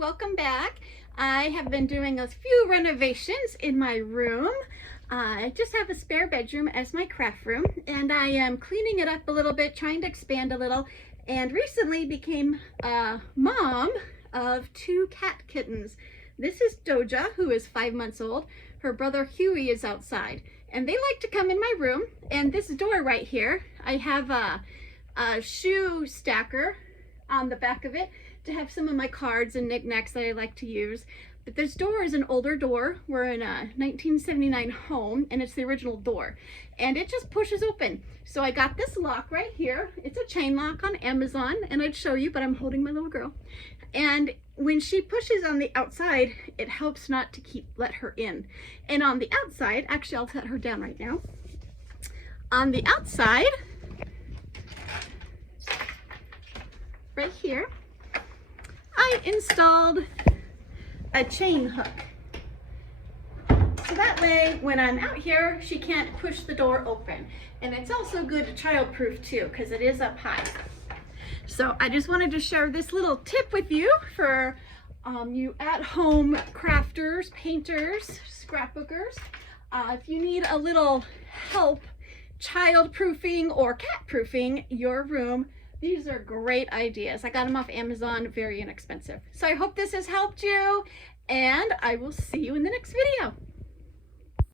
welcome back. I have been doing a few renovations in my room. I just have a spare bedroom as my craft room, and I am cleaning it up a little bit, trying to expand a little, and recently became a mom of 2 cat kittens. This is Doja, who is 5 months old. Her brother Huey is outside, and they like to come in my room. And this door right here, I have a shoe stacker on the back of it to have some of my cards and knickknacks that I like to use. But this door is an older door. We're in a 1979 home, and it's the original door, and it just pushes open. So I got this lock right here. It's a chain lock on Amazon, and I'd show you, but I'm holding my little girl. And when she pushes on the outside, it helps not to let her in. And on the outside, actually I'll set her down right now. On the outside, right here, I installed a chain hook. So that way, when I'm out here, she can't push the door open. And it's also good to child-proof too, because it is up high. So I just wanted to share this little tip with you for you at-home crafters, painters, scrapbookers. If you need a little help child-proofing or cat-proofing your room, these are great ideas. I got them off Amazon, very inexpensive. So I hope this has helped you, and I will see you in the next video.